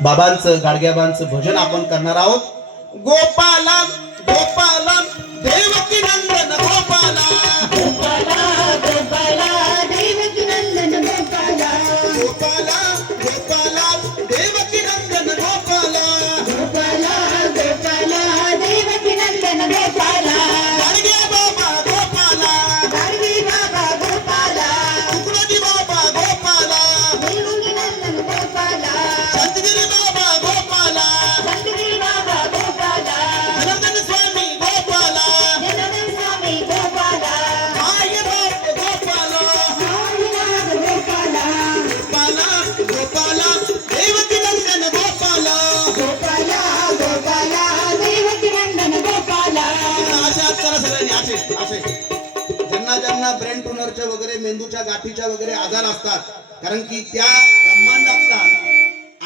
बाबांचं गाडग्याबांचं भजन आपण करणार आहोत. गोपाला गोपाला देव गोपाला देवकी नंदन गोपाला. गोपाला गोपाला देवकी नंदन गोपाला. असे हात करा सगळ्यांनी असे असे. ज्यांना ज्यांना ब्रेन ट्युनरचे वगैरे मेंदूच्या गाठीच्या वगैरे आजार असतात कारण की त्या ब्रह्मांडातला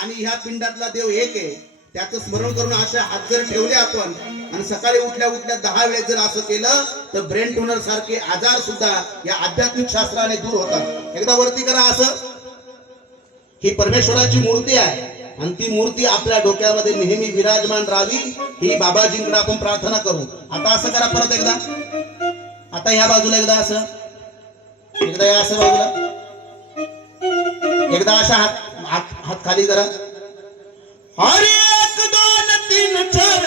आणि ह्या पिंडातला देव एक आहे त्याचं स्मरण करून असे हात जर ठेवले आपण आणि सकाळी उठल्या उठल्या दहा वेळेस जर असं केलं तर ब्रेन ट्युनर सारखे आजार सुद्धा या आध्यात्मिक शास्त्राने दूर होतात. एकदा वरती करा असं. ही परमेश्वराची मूर्ती आहे. आणि ती मूर्ती आपल्या डोक्यामध्ये नेहमी विराजमान राहावी ही बाबाजींकडे आपण प्रार्थना करू. आता असं करा परत एकदा. आता ह्या बाजूला एकदा असं. एकदा या असं बाजूला. एकदा असा हात हात हात खाली जरा. अरे एक दोन तीन चार